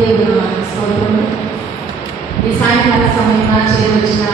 దేవుడు మనకు స్తోత్రం. ఈ సాయంకాల సమయంలో చేరొచ్చిన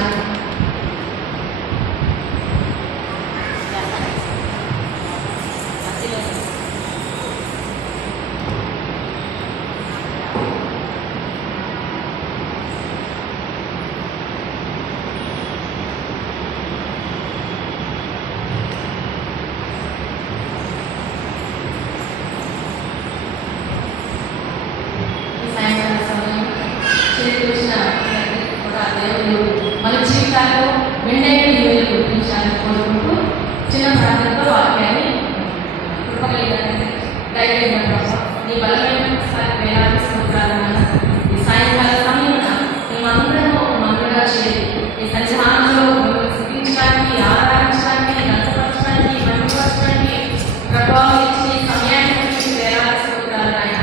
మన జీవితాల్లో మెండైన నీళ్ళు గుర్తించాలని కోరుకుంటూ చిన్న ప్రాంతంలో వాక్యాన్ని దయచేసిన ప్రభావ నీ బలమైన వేలాది స్తోత్రాలను ఈ సాయంకాల సమయంలో మేమందరము మందుగా చేరి ఈ సన్నిధానంలో స్థితించడానికి, ఆరాధించడానికి, నష్టపరచడానికి, మహిమపరచడానికి ప్రభావం ఇచ్చి సమయాన్ని గురించి వేలాది స్తోత్రాలు ఆయన.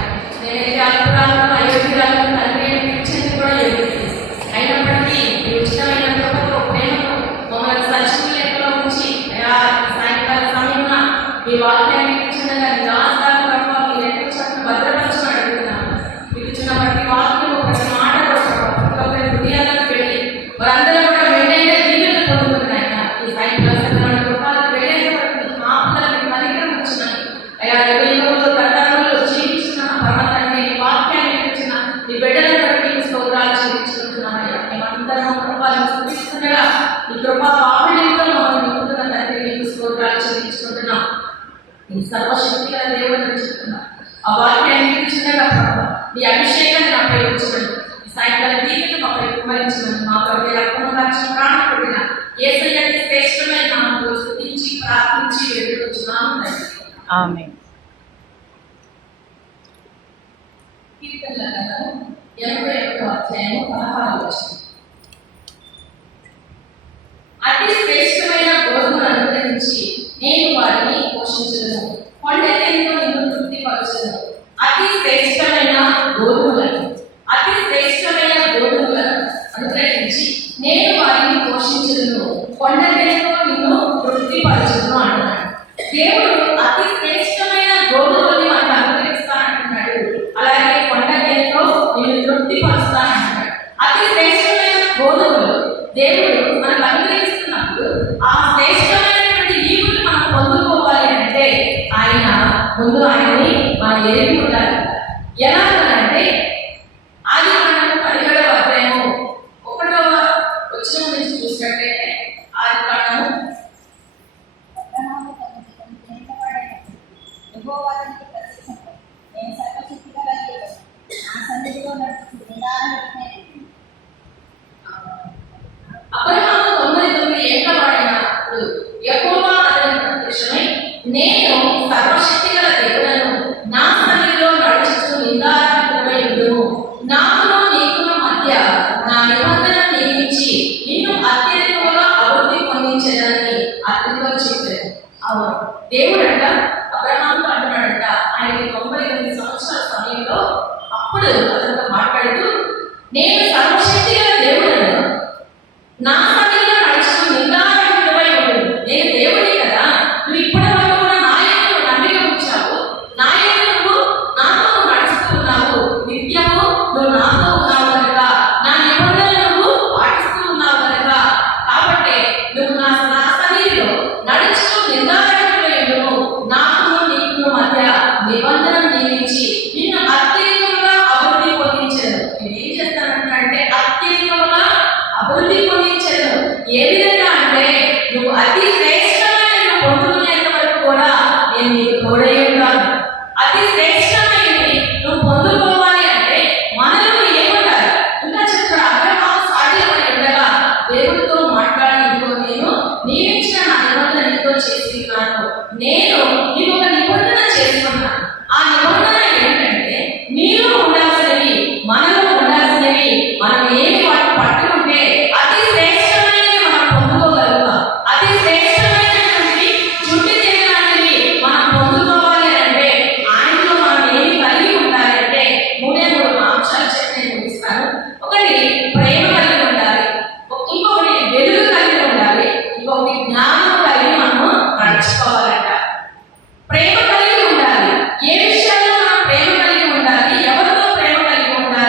నేనైతే అల్పురాలను అయోగ్యురాలను తండ్రి పిలిచింది కూడా ఎదుగుతుంది. అయినప్పటికీ ఈ ఉచితమైన కృపతో ప్రేమను మమ్మల్ని సజీవ లెక్కలో ఉంచి సాయంకాల సమయంలో మీ వాక్యాన్ని ఇచ్చిందగా నిరాశాలు ప్రభావం మీ లెక్క చోట్ల భద్రపరచమని అడుగుతున్నాను. మీకు ఇచ్చిన ప్రతి వాక్యము ప్రతి మాట కూడా హృదయాలకు వెళ్ళి వారందరూ కూడా మెండైన దీవెనలు పొందుతున్నాయన. ఈ సాయంకాల సమయంలో కృపాలకు వెళ్ళేంత వరకు మా పిల్లలకి పరికరం వచ్చినాయి అయ్యా. యుగంలో తరతరంలో జీవించిన పర్వతాన్ని వాక్యాన్ని ఇచ్చిన ఈ బిడ్డల బట్టి స్తోత్రాలు చెల్లించుకుంటున్నామయ్యా. మేమందరం కృపాలను స్థుతిస్తుండగా ఈ కృపా బాహుళ్యంతో మమ్మల్ని నింపుతున్న తండ్రి మీకు స్తోత్రాలు చెల్లించుకుంటున్నాం. ఈ సర్వశక్తి గల దేవుడిని చెప్తున్నా ఆ వాక్యాన్ని ఇచ్చిండగా ప్రభావ మీ అభిషేకాన్ని నాపై ఉంచమని, ఈ సాయంకాల దీవెనలు మాపై కుమరించమని, మా ప్రభు రక్తము కార్చిన ప్రాణం పెట్టిన యేసయ్యకి శ్రేష్టమైన నామములో స్తుతించి ప్రార్థించి వేడుకొచ్చున్నాము తండ్రి. ఆమేన్. కీర్తనల గ్రంథము 81వ అధ్యాయము 16వ వచనం. అతి శ్రేష్టమైన గోధుమలను అనుగ్రహించి నేను వారిని పోషించను, కొండెలతో నిన్ను తృప్తిపరచను. అతి శ్రేష్టమైన గోధుమలను అనుగ్రహించి నేను వారిని పోషించను, కొండెలతో నిన్ను తృప్తిపరచను అంటున్నాడు. దేవుడు అతి శ్రేష్టమైన గోధుమల్ని మనకు అనుగ్రహిస్తానంటున్నాడు. అలాగే కొండలతో నిన్ను తృప్తిపరుస్తానంటున్నాడు. అతి శ్రేష్టమైన గోధుమలు దేవుడు మనకు అనుగ్రహిస్తున్నప్పుడు ఆ శ్రేష్టమైనటువంటి ఈవులు మనం పొందుకోవాలి అంటే ఆయన ముందు ఆయన్ని మనం ఎరిగి ఉండాలి. ఎలా అంటే అది మనకు 17వ అధ్యాయము 1వ వచనం నుంచి చూసినట్లయితే ఆది కాండము అబ్రహాము 99 ఏళ్ల వాడైనప్పుడు యెహోవా అతనికి ప్రత్యక్షమై, నేను సర్వశక్తి గల దేవుడను, నా సన్నిధిలో నడుచుచు నిందారహితుడవై ఉండుము, నాకును నీకును మధ్య నా నిబంధన నియమించి నిన్ను అత్యధికంగా అభివృద్ధి పొందించడానికి అతనితో చెప్పాను. అవును, దేవుడంట అబ్రహాముతో అంటున్నాడంట. ఆయనకి 99 సంవత్సరాల సమయంలో అప్పుడు అతనితో మాట్లాడుతూ, నేను సర్వశక్తి గల దేవుడను, నా సన్నిధిలో నడుచుకు నిందారహితుడవై ఉండు. నేను దేవుడి కదా, నువ్వు ఇప్పటి వరకు కూడా నా యందు నమ్మిక ఉంచావు, నా యందు నువ్వు నాతో నడుస్తూ ఉన్నావు, నిత్యము నువ్వు నాతో ఉన్నావు కనుక, నా నిబంధన నువ్వు పాటిస్తూ ఉన్నావు కనుక, కాబట్టి నువ్వు నా సన్నిధిలో నడుచుకు నిందారహితుడవై ఉండుము, నాకును నీకును మధ్య నిబంధన నియమించి నిన్ను అత్యధికంగా అభివృద్ధి పొందించాను. నేను ఏం చేస్తానంటే అత్యధికంగా అభివృద్ధి పొందించను. ఏ విధంగా అంటే నువ్వు అతి శ్రేష్టమైన పొందుకునేంత వరకు కూడా నేను నీకు తోడై ఉంటాను. అతి శ్రేష్టమైనది నువ్వు పొందుకోవాలి అంటే మనలో ఏముండాలి? ఇంకా చెప్తాడు, అబ్రహాము సాధ్యమని ఉండగా దేవుడితో మాట్లాడి, ఇదిగో నేను నియమించిన నా నిబంధన నీతో చేసి ఉన్నాను, నేను నీకు ఒక నిబంధన చేసుకున్నాను. ఆ నిబంధన ఏంటంటే నీలో ఉండాల్సినవి, మనలో ఉండాల్సినవి, మనం ఏమి వాటిని పట్టుకుంటే అతి శ్రేష్టమైనవి మనం పొందుకోగలుగుతాం. అతి శ్రేష్టమైనటువంటి చుట్టి తీగలాంటివి మనం పొందుకోవాలి అంటే ఆయనలో మనం ఏమి కలిగి ఉండాలంటే 3 అంశాలు చెప్పి నేను ముగిస్తాను. ఒకటి ప్రేమ కలిగి ఉండాలి, ఇంకొకటి వెలుగు కలిగి ఉండాలి, ఇంకొకటి జ్ఞానం కలిగి మనము నడుచుకోవాలంట. ప్రేమ కలిగి ఉండాలి. ఏ విషయాల్లో మనం ప్రేమ కలిగి ఉండాలి? ఎవరితో ప్రేమ కలిగి ఉండాలి?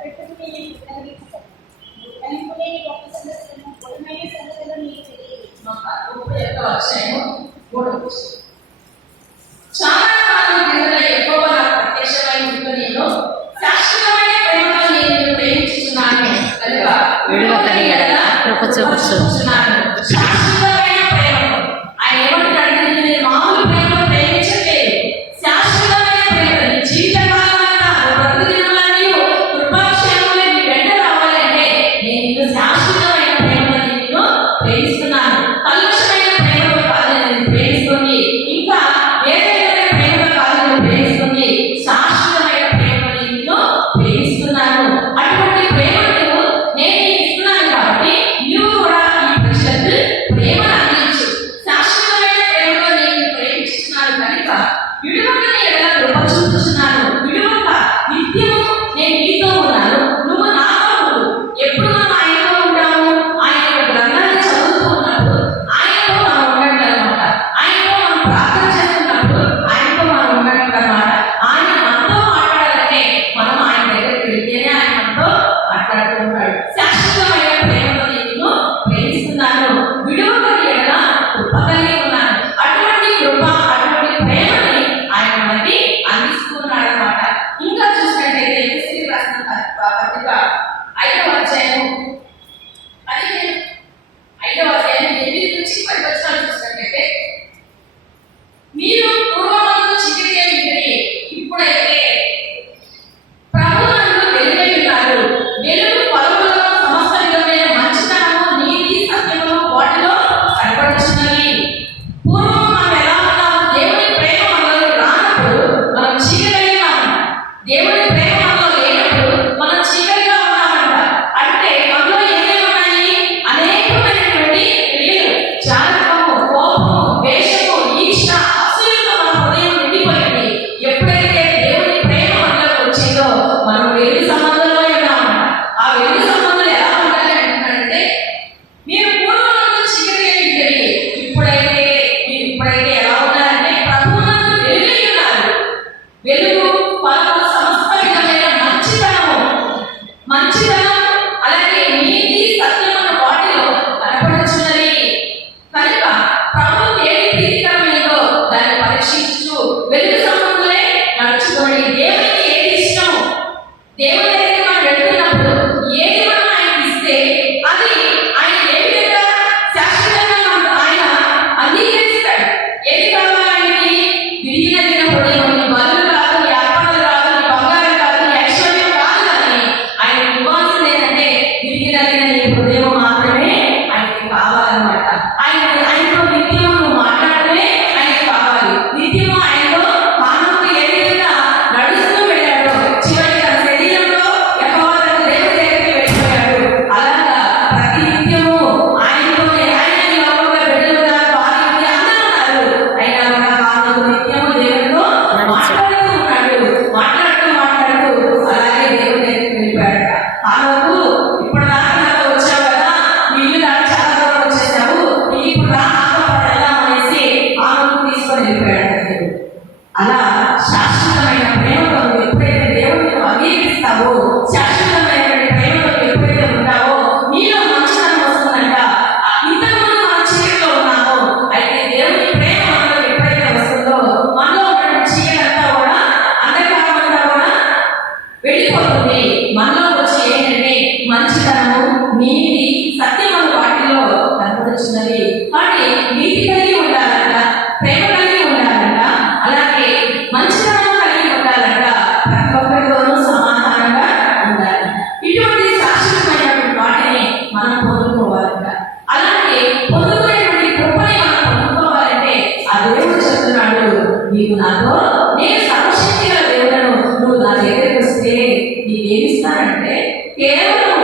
కనిపెట్టుకుని కలిగించదు. కనుకునే గొప్ప సంగతులను గుణమైన సంగతులను నీకు తెలియదు. 31 చాలా కాలం క్రిందట యెహోవా నాకు ప్రత్యక్షమై నేను శాశ్వతమైన ప్రేమతో నేను ప్రేమించుచున్నాను కనుక విడువకని ఎడల కృప చూపుచున్నాను. శాశ్వతమైన ప్రేమతో ఆయన ఏమంటాడంటే నేను మామూలు ప్రేమతో ప్రేమించట్లేదు, శాశ్వతమైన ప్రేమ నీ జీవితకాలం అంతా బ్రతుకుదినాలన్నీ కృపాక్షేమంలో నీ వెంట రావాలంటే నేను నిన్ను శాశ్వతమైన ప్రేమతో నిన్ను ప్రేమిస్తున్నాను. కలుషమైన ప్రేమతో కాదు నేను ప్రేమిస్తుంది, ఇంకా ఏదైనా ప్రేమతో కాదు నేను ప్రేమిస్తుంది, శాశ్వతమైన ప్రేమతో నిన్ను ప్రేమిస్తున్నాను. అటువంటి ప్రేమను నేను నీకు ఇస్తున్నాను కాబట్టి నువ్వు కూడా ఈ ప్రజలకు ప్రేమను అందించు. శాశ్వతమైన ప్రేమతో నేను ప్రేమిస్తున్నాను కనుక విడువకని ఎడల కృప చూపుచున్నాను. విడువక నిత్యము నేను నీతో ఉన్నాను, నువ్వు నాతో ఉండు. ఎప్పుడు మనం ఆయనతో ఉంటాము? ఆయన యొక్క గ్రంథాన్ని చదువుతూ ఉన్నప్పుడు ఆయనతో మనం ఉన్నట్టు అనమాట. ఆయనతో మనం ప్రార్థన చేస్తున్నప్పుడు ఆయనతో మనం ఉన్నట్టు అనమాట. ఆయన మనతో మాట్లాడాలంటే మనం ఆయన దగ్గరికి వెళ్తేనే ఆయన మనతో మాట్లాడుతూ ఉంటాడు. శాశ్వతమైన ప్రేమతో నిన్ను ప్రేమిస్తున్నాను, విడువకని ఎడల కృప కలిగి ఉన్నాను. అటువంటి కృప అటువంటి ప్రేమని ఆయన మనకి అందిస్తున్నాడు అనమాట. ఇంకా చూసినట్టయితే ఎఫెసీయులకు రాసిన పత్రిక 5వ అధ్యాయం 8 నుంచి 10 వచనాలు చూసినట్టయితే మీరు పూర్వమందు చీకటి అయినది ఇప్పుడైతే ప్రభువునందు వెలుగై ఉన్నారు. వెలుగు పలుకులలో సమస్త విధమైన మంచితనము నీతి సత్యము వాటిలో కనపడుచున్నవి. పూర్వం మనం ఎలా ఉన్నాము? దేవుని ప్రేమ మనలో రానప్పుడు మనం చీకటిగా ఉన్నాం. దేవుని ప్రేమ మనలో లేనప్పుడు మనం చీకటిగా ఉన్నామంట. అంటే మనలో ఏమేమి ఉన్నాయి? అనేకమైనటువంటి క్రియలు, చారిత్రము, కోపము, ద్వేషము, ఈర్ష్య, అసూయతో మన హృదయం నిండిపోయింది. ఎప్పుడైతే దేవుని ప్రేమ మనలోకి వచ్చిందో మనం వెలుగు సంబంధంలో ఉన్నామంట. ఆ వెలుగు సంబంధాలు ఎలా ఉండాలి అంటున్నాడంటే మీరు పూర్వమందు చీకటి అయినది ఇప్పుడైతే ఎలా ఉన్నారంటే ప్రభువునందు వెలుగై ఉన్నారు. వెలుగు పలుకు సమస్త విధమైన మంచితనం అలాగే నీతి సత్యమైన వాటిలో కనపడుచున్నది. కనుక ప్రభువు ఏది ప్రీతికరమైనదో దాన్ని పరీక్షించు వెలుగు సంబంధులే నడుచుకోండి. దేవునికి ఏది ఇష్టం, దేవుని దగ్గరికి మనం వెళ్తున్నప్పుడు ఏది మనం ఆయనకి ఇస్తే అది ఆయన ఏ విధంగా శాశ్వతంగా మనకు ఆయన అంగీకరిస్తాడు. ఏది కావాలి ఆయనకి? విరిగిన హృదయం, నీ బలులు కాదు, నీ అర్పణలు కాదు, నీ బంగారం కాదు, నీ ఐశ్వర్యం కాదు, కానీ ఆయన ఇవ్వాల్సింది ఏంటంటే విరిగిన నీ హృదయం మాత్రమే ఆయనకి కావాలన్నమాట. ఆయనతో నిత్యం నువ్వు మాట్లాడమే ఆయనకి కావాలి. నిత్యము ఆయనతో మానవుడు ఏ విధంగా నడుస్తూ వెళ్ళాడో చివరికి తన శరీరంలో యెహోవా తన దేవుని దగ్గరికి వెళ్ళిపోయాడు. అలాగా ప్రతి నిత్యము ఆయనతోనే ఆయన ఈ లోకంలో బిడ్డలు ఉన్నారు, వారికి అందరూ ఉన్నారు. అయినా కూడా మానవుడు నిత్యము దేవునితో మాట్లాడుతూ ఉన్నాడు. మాట్లాడుతూ అలాగే దేవుని దగ్గరికి వెళ్ళిపోయాడు. ఆలోపు ఇప్పుడు దాకా నాతో వచ్చావు కదా, మీ ఇల్లు దాకా చాలా దూరం వచ్చేసావు, నీకు ఇప్పుడు నాతో వెళ్దాం అనేసి ఆలోపు తీసుకొని వెళ్ళిపోయాడు దేవుడు. అలా శాశ్వతమైన ప్రేమతో నువ్వు ఎప్పుడైతే దేవుడిని నువ్వు అంగీకరిస్తావో, శాశ్వతమైన ప్రేమతో నువ్వు ఎప్పుడైతే ఉంటావో నీలో మంచితనం వస్తుందంట. ఇంతకుముందు మనం చీకటిలో ఉన్నాము, అయితే దేవుని ప్రేమ మనలో ఎప్పుడైతే వస్తుందో మనలో ఉన్న చీకటంతా కూడా అంధకారం అంతా కూడా వెళ్ళిపోతుంది. మనలో వచ్చి ఏంటంటే మంచితనము, నీతి, సత్యమైన వాటిలో కనపడుచున్నది. కాబట్టి నీతి కలిగి ఉండాలంట, ప్రేమ కలిగి ఉండాలంట, అలాగే మంచితనం కలిగి ఉండాలంట, ప్రతి ఒక్కరితోనూ సమాధానంగా ఉండాలి. ఇటువంటి శాశ్వతమైనటువంటి వాటిని మనం పొందుకోవాలంట. అలాగే పొందుకునేటువంటి కృపని మనం పొందుకోవాలంటే ఆ దేవుడు చెప్తున్నాడు, నీకు నాతో నేను సర్వశక్తి గల దేవుడను, నువ్వు నా దగ్గరికి వస్తే నీకేమిస్తానంటే కేవలం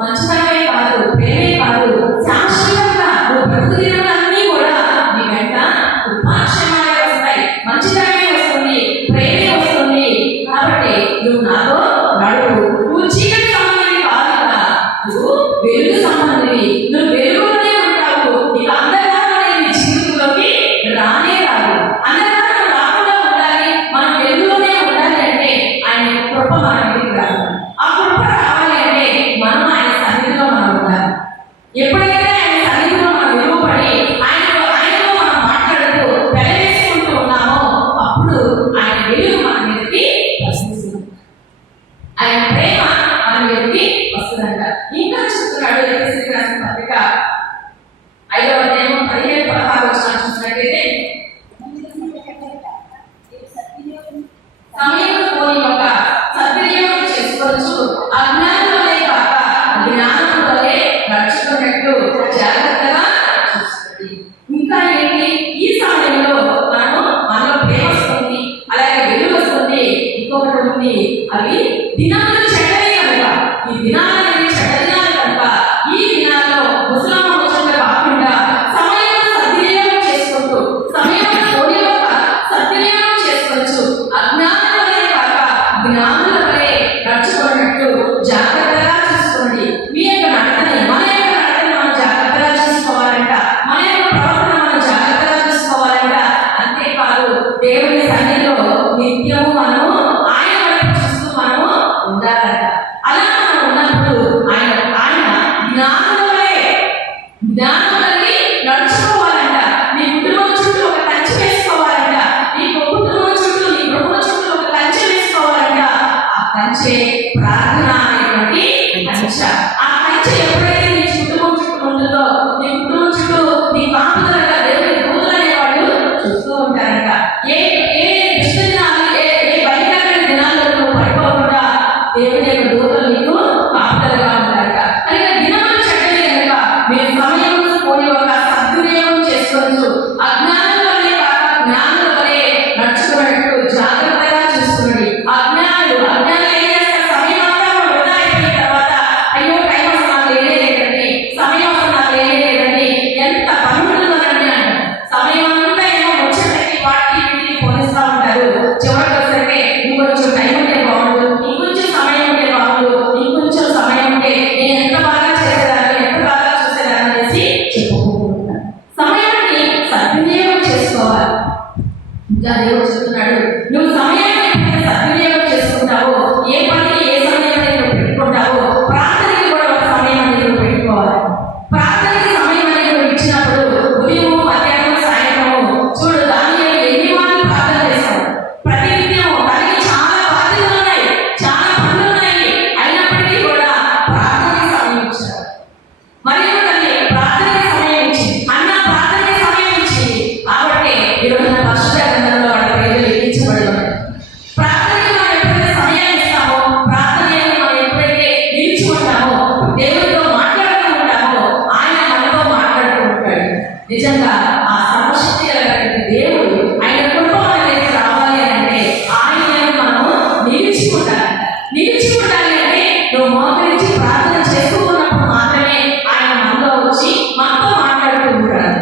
మంచితనమే కాదు, ప్రేమే కాదు, శాశ్వతంగా నువ్వు బ్రతుకుదినాలన్నీ కూడా నీ వెంట కృపాక్షేమాలే వస్తాయి. మంచితనమే వస్తుంది, ప్రేమే వస్తుంది. కాబట్టి నువ్వు నాతో నడువు. నువ్వు చీకటి సంబంధివి కాదు కదా, నువ్వు వెలుగు సంబంధివి. నువ్వు వెలుగులోనే ఉంటావు. నీకు అంధకారం అనేది నీ జీవితంలోకి రానే రాదు. అంధకారం రాకుండా ఉండాలి, మనం వెలుగులోనే ఉండాలి అంటే ఆయన కృప మన దగ్గరికి రాదు. ఆ కృప ఆయన ప్రేమ మన మీదకి వస్తుందంట. ఇంకా చెప్తున్నాడు ఎఫెసీయులకు రాసిన పత్రిక 5వ అధ్యాయం 15-16 వచనాలు చూసినట్లయితే, సమయం పోని ఒక సద్వినియోగం చేసుకోవచ్చు, అజ్ఞానం వలె కాక జ్ఞానం వలె నడుచుకున్నట్టు జాగ్రత్తగా చూస్తుంది. ఇంకా ఏంటి, ఈ సమయంలో మనలో ప్రేమ వస్తుంది, అలాగే వెలుగు వస్తుంది, ఇంకొకటి ఉంది, అవి దినాలు చెడ్డవి కనుక, ఈ దినాలనేవి చెడ్డ దినాలు కనుక ఈ దినాల్లో ముసలమ్మ ముచ్చట కాకుండా సమయాన్ని సద్వినియోగం చేసుకుంటూ, సమయాన్ని పోనివ్వక సద్వినియోగం చేసుకోవచ్చు, అజ్ఞానం వలె కాక జ్ఞానుల వలె నడుచుకున్నట్టు జాగ్రత్తగా చూసుకోండి. మీ యొక్క నడతని, మన యొక్క నడతని మనం జాగ్రత్తగా చూసుకోవాలంట, మన యొక్క ప్రవర్తన మనం జాగ్రత్తగా చూసుకోవాలంట. అంతేకాదు దేవుని సన్నిధిలో నిత్యము మనము ఆయన వైపు చూస్తూ మనము ఉండాలంట. అలా మనం ఉన్నప్పుడు ఆయన జ్ఞానులై నడుచుకోవాలంట. నీ కుటుంబం చుట్టూ ఒక కంచె వేసుకోవాలంట. నీ కుటుంబం చుట్టూ, నీ గృహం చుట్టూ ఒక కంచె వేసుకోవాలంట. ఆ కంచె ప్రార్థన అనేటువంటి కంచె. ఆ కంచె ఎప్పుడైతే నీ కుటుంబం చుట్టూ ఉంటుందో, నీ కుటుంబం చుట్టూ నీ కాపుదలగా దేవుని దూతలు అనేవాళ్ళు చూస్తూ ఉంటారంట. ఏ దుష్ట దినాలు, ఏ భయంకరమైన దినాల్లో నువ్వు పడిపోకుండా దేవుని యొక్క దూతలు నీకు కాపుదలగా ఉంటారట. కనుక దినాలు చెడ్డవి కనుక మీరు సమయం పోని ఒక సద్వినియోగం చేసుకోవచ్చు, అజ్ఞానం వలె కాక జ్ఞానుల వలె నడుచుకున్నట్టు జాగ్రత్తగా చూసుకోండి. అజ్ఞానులు ఏం చేస్తారు, సమయం అంతా వృధా అయిపోయిన తర్వాత అయ్యో టైం అసలు నాకు లేదండి, సమయం అసలు నాకు లేదండి, ఎంత పని ఉంటుందండి అంటారు. సమయం అంతా ఏమో వచ్చేసరికి వాటికి వీటికి పోలిస్తూ ఉంటారు. చివరికి వచ్చేసరికి ఇంకొంచెం టైం ఉంటే బాగుండు, ఇంకొంచెం సమయం ఉంటే బాగుండు, ఇంకొంచెం సమయం ఉంటే నేను ఎంత బాగా చేసేదాన్ని, ఎంత బాగా చూసేదాన్ని అనేసి చెప్పుకుంటున్నాను. సమయాన్ని సద్వినియోగం చేసుకోవాలి. ఇంకా దేవుడు చెప్తున్నాడు, నువ్వు సమయాన్ని ఎప్పుడైతే సద్వినియోగం చేసుకుంటావో, ఏ పనికి ఏ సమయం అనేది నువ్వు పెట్టుకుంటావో, ప్రార్థనకి కూడా ఒక సమయం అనేది నువ్వు పెట్టుకోవాలి. ప్రార్థనకి సమయం అనేది నువ్వు ఇచ్చినప్పుడు ఉదయం, మధ్యాహ్నం, సాయంత్రము చూడు, దాన్ని ఎన్ని మార్లు ప్రార్థన చేస్తావు. ప్రతినిత్యము దానికి చాలా బాధ్యతలు ఉన్నాయి, చాలా పనులు ఉన్నాయి, అయినప్పటికీ కూడా ప్రార్థనకి సమయం ఇచ్చారు. మరియు తల్లి ప్రార్థనకి సమయం ఇచ్చింది, అన్న ప్రార్థనకి సమయం ఇచ్చింది. కాబట్టి ఈరోజు నా పరిశుద్ధ గ్రంథంలో వాళ్ళ పేర్లు లిఖించబడి ఉన్నాయి. ప్రార్థనకి మనం ఎప్పుడైతే సమయాన్ని ఇస్తామో, ప్రార్థనని మనం ఎప్పుడైతే నిలుచుకుంటామో, దేవుడితో మాట్లాడుతూ ఉంటామో, ఆయన మనతో మాట్లాడుతూ ఉంటాడు. నిజంగా ఆ సర్వశక్తి కలిగిన దేవుడు, ఆయన కృప మన దగ్గరికి రావాలి అంటే ఆయనను మనము నిలుచుకుంటాలి అంటే నువ్వు మోకరించి ప్రార్థన చేస్తూ ఉన్నప్పుడు మాత్రమే ఆయన మనలో వచ్చి మనతో మాట్లాడుతూ ఉంటాడు.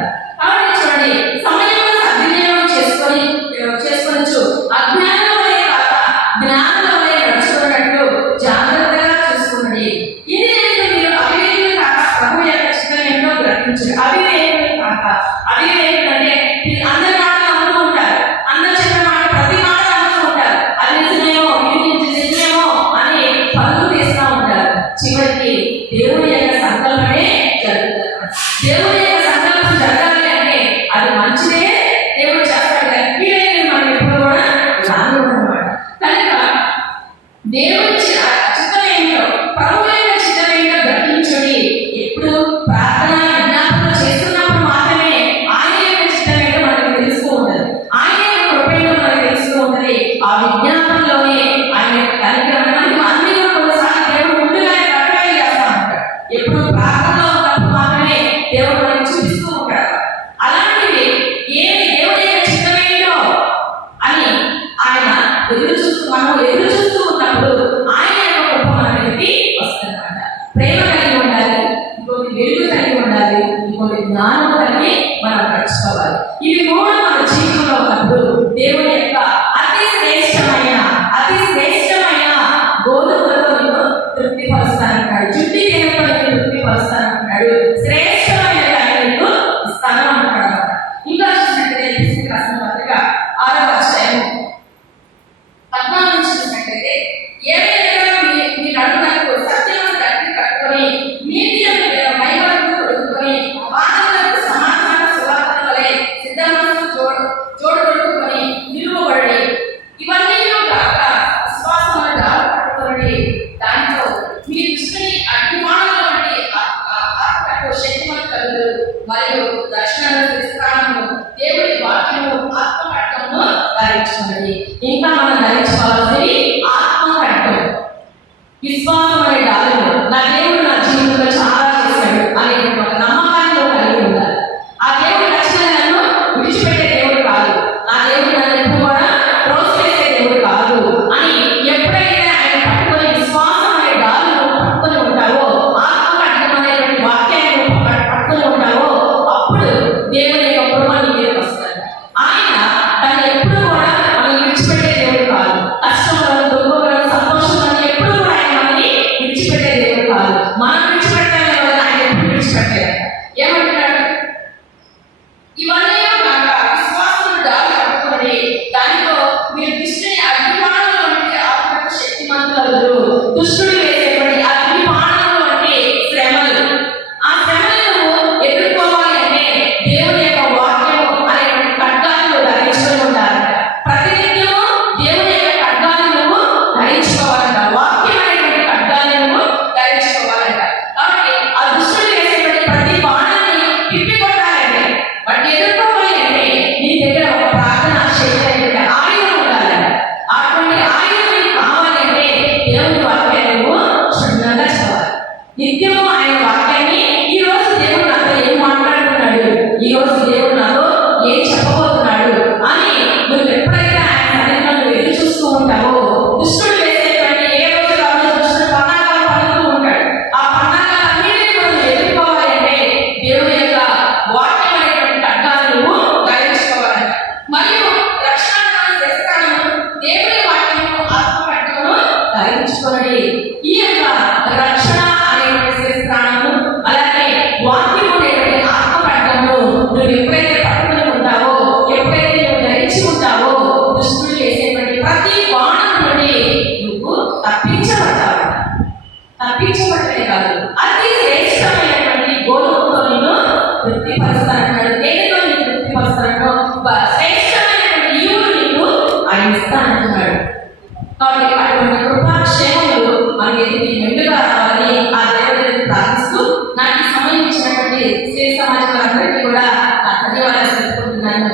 కాబట్టి చూడండి, సమయంలో సద్వినియోగం చేసుకోవచ్చు, అజ్ఞానం వలె కాక జ్ఞానం వలె నడుచుకున్నట్టు జాగ్రత్తగా చూసుకోండి. ఇది నేను మీరు అవివేకులు కాక ప్రభు యొక్క చిత్తం ఏంటో గ్రహించండి. అవివేకులు కాక, అవివేకులు అంటే అందరి మాటలు నమ్ముతూ ఉంటారు, అందరు చెప్పిన మాట ప్రతి మాట నమ్ముతూ ఉంటారు. అది నిజమేమో, ఇది నిజమేమో అని పనులు తీస్తూ ఉంటారు. చివరికి దేవుని యొక్క సంకల్పమే జరుగుతుంది. దేవుని యొక్క సంకల్పం జరగాలి అంటే అది మంచిదే, దేవుడు చేస్తాడు. కానీ వీలైతే మనం ఎప్పుడు కూడా రానివ్వనమాట. కనుక దేవుని చిత్తం ఏంటో, ప్రభు యొక్క చిత్తం ఏంటో గ్రహించుడి. ఎప్పుడు ప్రార్థన విజ్ఞాపన చేస్తున్నప్పుడు మాత్రమే ఆయన యొక్క చిత్తం ఏంటో మనకు తెలుస్తూ ఉంటుంది, ఆయన యొక్క కృప ఏంటో మనకు తెలుస్తూ ఉంటుంది. ఆ విజ్ఞాపనలోనే ఆయన యొక్క కార్యక్రమం అన్ని కూడా కొన్నిసార్లు దేవుడు ముందుగానే ప్రకటన చేస్తూ ఉంటాడు. ఎప్పుడు ప్రార్థనలో ఉన్నప్పుడు మాత్రమే దేవుడు మనకు చూపిస్తూ ఉంటాడు. అలాంటివి ఏమి దేవుడి యొక్క చిత్తం ఏంటో అని ఆయన మనం ఎదురు చూస్తూ ఉన్నప్పుడు ఆయన యొక్క కృప మన మీదకి వస్తుందన్నమాట. ప్రేమ కలిగి ఉండాలి, ఇంకోటి వెలుగు కలిగి ఉండాలి, ఇంకోటి జ్ఞానం కలిగి మనం నడుచుకోవాలి. ఇవి మూడు మన జీవితంలో ఉన్నప్పుడు దేవుని యొక్క అతి శ్రేష్టమైన గోధుమలతో నేను తృప్తిపరుస్తానంటాడు, జుట్టి తేనెతో నేను తృప్తిపరుస్తానంటాడు, శ్రేష్టమైన నీకు ఇస్తాను అంటాడు. ఇంకా చూసినట్లయితే ఎఫెసీయులకు రాసిన పత్రిక 6వ అధ్యాయం 14 నుంచి చూసినట్లయితే, ఏమైనా మీ నడుమునకు సత్యమును గట్టి కట్టుకొని, నీతి మైమలను తొడుగుకొని, పాదములకు సమాధాన సువార్త వలె సిద్ధ మనసు జోడు తొడుగుకొని, నిలువ దాంతో మీ దృష్టిని అభిమానంలో వంటి శక్తిమంతులు మరియు రక్షణ స్థానము దేవుడి వాక్యము ఆత్మ ఖడ్గమును ధరించుకున్నది. ఇంకా మనం ధరించుకోవాల్సింది ఆత్మ ఖడ్గం. విశ్వాసం అనే డాలను నా దేవుడు నా జీవితంలో చాలా చేశాడు అనే ఒక నమ్మకాన్ని కలిగి ఉండాలి. ఆ దేవుడి రక్షణ నన్ను విడిచిపెట్టే దేవుడు కాదు, నా దేవుడు నన్ను ఎప్పుడు కూడా ప్రోత్సహించే దేవుడు కాదు అని ఎప్పుడైతే ఆయన పట్టుకొని విశ్వాసం అనే డాలను పట్టుకొని ఉంటావో, ఆత్మ ఖడ్గం అనేటువంటి వాక్యాన్ని పట్టుకొని ఉంటావో, అప్పుడు దేవుని యొక్క కృప నీ మీదకి వస్తుంది. ఆయన తను ఎప్పుడు కూడా మనం విడిచిపెట్టే దేవుడు కాదు. కష్టంలో దుఃఖంలో సంతోషంలో ఎప్పుడు కూడా ఆయన మనల్ని విడిచిపెట్టే దేవుడు కాదు. మనం విడిచిపెట్టాలి కదా, ఆయన ఎప్పుడు విడిచిపెట్టారు. ఏమంటున్నాడు? ఇవన్నీ కాక విశ్వాసం దారి పట్టుకుని దానితో మీరు దృష్టిని అగ్నిపాణంలో వంటి ఆత్మకు శక్తిమంతులు. దుష్టుడు వేసేటువంటి అగ్నిపాణంలో వంటి శ్రమలు, ఆ శ్రమలను ఎదుర్కోవాలి అంటే దేవుని యొక్క వాక్యము అనేటువంటి ఖడ్గాలను ధరించుకొని ఉండాలంట. ప్రతినిత్యము దేవుని యొక్క ఖడ్గాలను ధరించుకోవాలంట. వాక్యం అనేటువంటి ఖడ్గాలను ధరించుకోవాలంట. కాబట్టి ఆ దుష్టుడు వేసేటువంటి ప్రతి బాణాన్ని తిప్పికొట్టాలంటే, వాటిని ఎదుర్కోవాలి అంటే నీ దగ్గర ఒక ప్రార్థన శక్తి అనేటువంటి ఆయుధం ఉండాలంట. అటువంటి ఆయుధం నీకు కావాలంటే దేవుని వాక్యాన్ని నువ్వు క్షుణ్ణంగా చదవాలి. నిత్యము ఆయన వాక్యాన్ని ఈ రోజు దేవుడు నాతో ఏం మాట్లాడుతున్నాడు, ఈ రోజు దేవుడు నాతో ఏం చెప్పబోతున్నాడు అని నువ్వు ఎప్పుడైతే ఆయన సన్నిధిలో నువ్వు ఎదురు చూస్తూ ఉంటావో, దుష్టుడు వేసేటువంటి ఏ రోజు కాదు దుష్టుడు పన్నాగాలు పలుకుతూ ఉంటాడు. ఆ పన్నాగాలన్నిటిని మనం ఎదుర్కోవాలంటే దేవుని యొక్క వాక్యం అనేటువంటి ఖడ్గాలను నువ్వు ధరించుకోవాలంట. మరియు రక్షణ శస్త్రాలను దేవుని వాక్యము ఆత్మ ఖడ్గమును ధరించుకోండి. ఈ యొక్క రక్షణ అనేటువంటి శస్త్రాలను అలాగే వాక్యము అనేటువంటి ఆత్మ ఖడ్గమును నువ్వు ఎప్పుడైతే పట్టుకుని ఉంటావో, ఎప్పుడైతే నువ్వు ధరించి ఉంటావో, దుష్టుడు వేసేటువంటి ప్రతి బాణం నుండి నువ్వు తప్పించబడతావు. తప్పించబడలే కాదు, అతి శ్రేష్టమైనటువంటి గోధుమతో నిన్ను తృప్తిపరుస్తానంటున్నాడు. దేనితో నిన్ను తృప్తిపరుస్తానంటో శ్రేష్టమైనటువంటి ఈవులు నీకు ఆయన ఇస్తానంటున్నాడు. కాబట్టి అటువంటి కృపాక్షేమములు మనకి మెండుగా రావాలని ఆ దేవుడిని ప్రార్థిస్తూ నాకు సమయం ఇచ్చినటువంటి శ్రీ సమాజం అందరికీ కూడా ధన్యవాదాలు తెలుపుకుంటున్నాను.